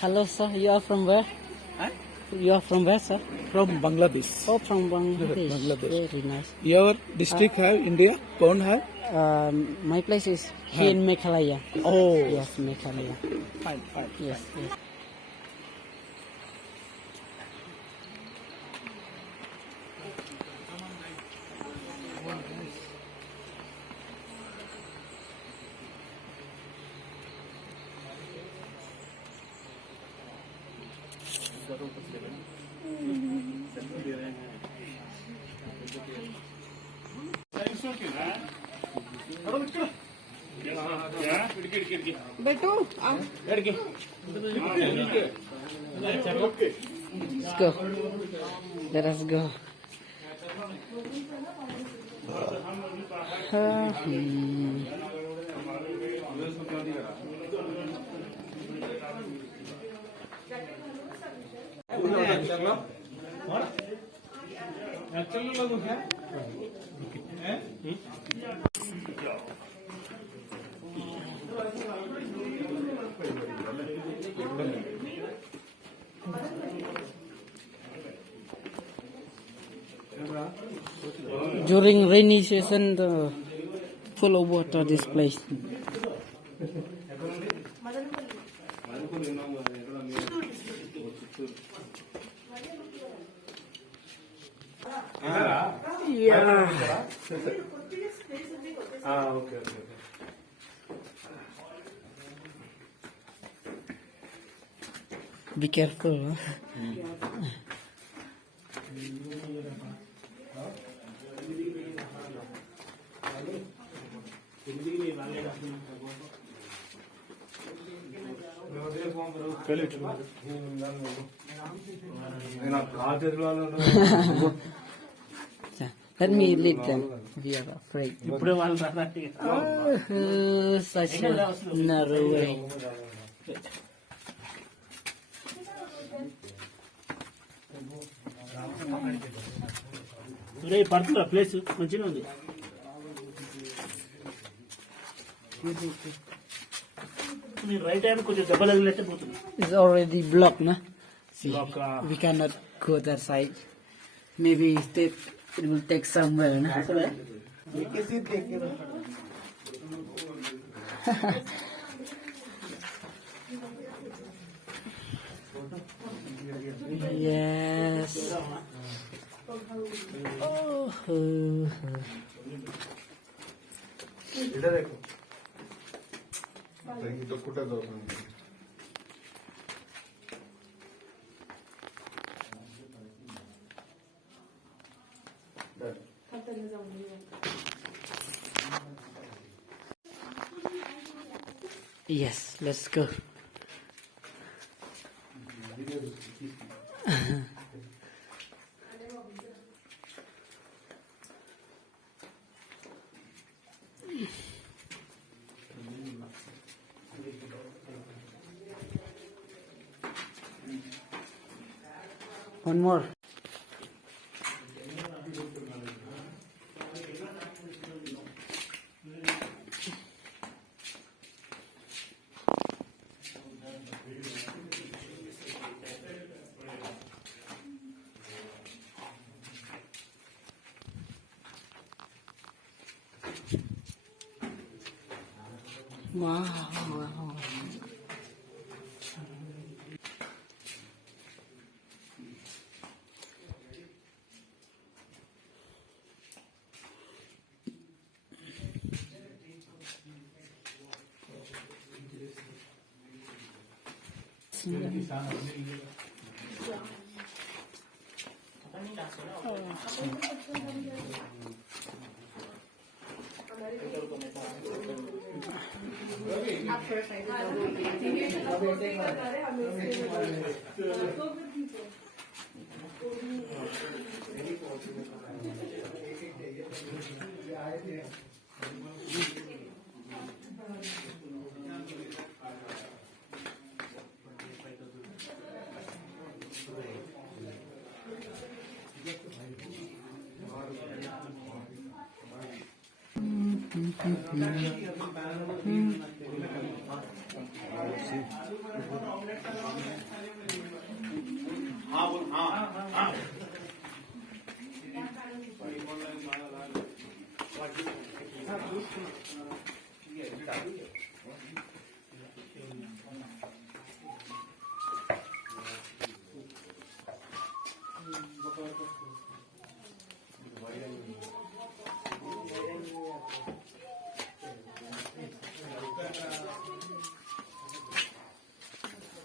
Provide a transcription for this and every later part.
Hello, sir. You are from where? Huh? You are from where, sir? From Bangladesh. Oh, from Bangladesh. Bangladesh. Very nice. Your district have India? Pound have? My place is here in Meghalaya. Oh. Yes, Meghalaya. Fine, fine. Yes, yes. Betu, Let's go. Let us go. During rainy season, the full of water this place. Yeah. Okay. Be careful. Huh? Let me lead them. We are afraid. Such a narrow way. పడుతుందా place మంచిగా ఉంది right hand కొంచెం దెబ్బలు తగిలినట్టే పోతుంది It's already blocked, no? See, Block, we cannot go that side. Maybe it will take somewhere, no? Yes. Oh. Yes, let's go. One more. Wow.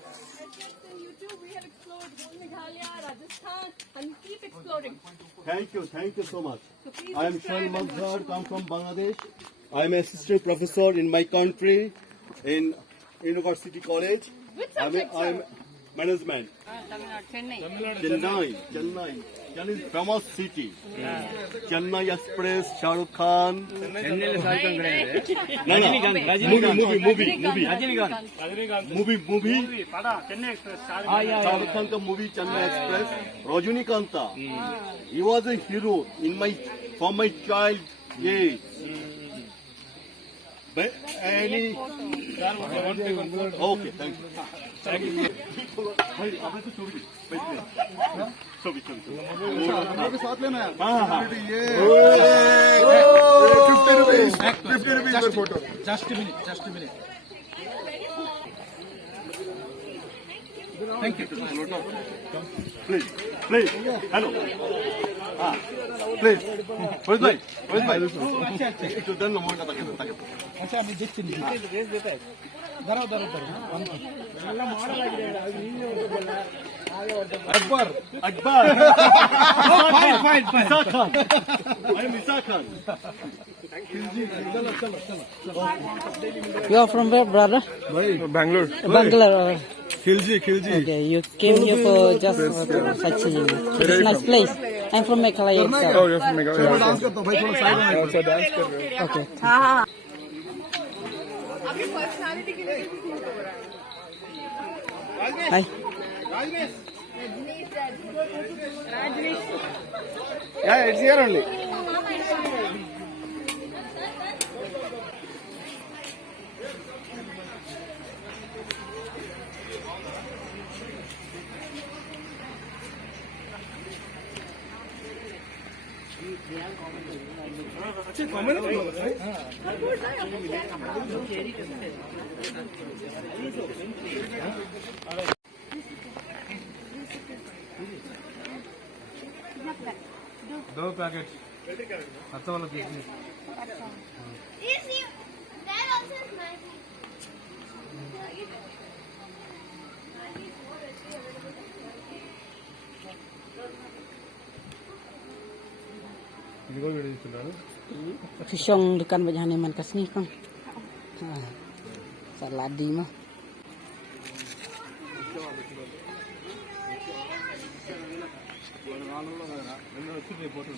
YouTube, we have explored Meghalaya, Rajasthan, and we keep exploring. Thank you so much. So please I am subscribe Shan and Mazhar, watch come from Bangladesh. I am assistant professor in my country in University College. Which I subject, am sir? management. Chennai. Chennai is famous city. Chennai Express, Shah Rukh Khan. Movie. Shah Rukh Khan ka movie Chennai Express. Rajnikanta. He was a hero from my child age. But any okay, thank you. भाई आपने तो साथ लेना है ये 50 rupees photo Just a minute. Thank you. please hello please where's my একটু দেন না মোটা তাকে अच्छा আমি দেখছি রেস দিতে দাঁড়াও আকবর fine Isa Khan I am Isa Khan You are from where, brother? Bangalore. Bangalore. Khilji Okay, you came here for just sightseeing. It's a nice place. I'm from Meghalaya itself. you're from Meghalaya. Dance करता हूं भाई थोड़ा side में अच्छा dance कर रहे हो Okay. आपकी पर्सनालिटी के लिए भी खूब हो रहा है. Hi. Rajneesh. Yeah, it's here only. दो पैकेट अच्छा वाला piece That also is nice. इनको वीडियो दिखाना Fisyong dekan bajane man kasni kang. Saladi mah. Photo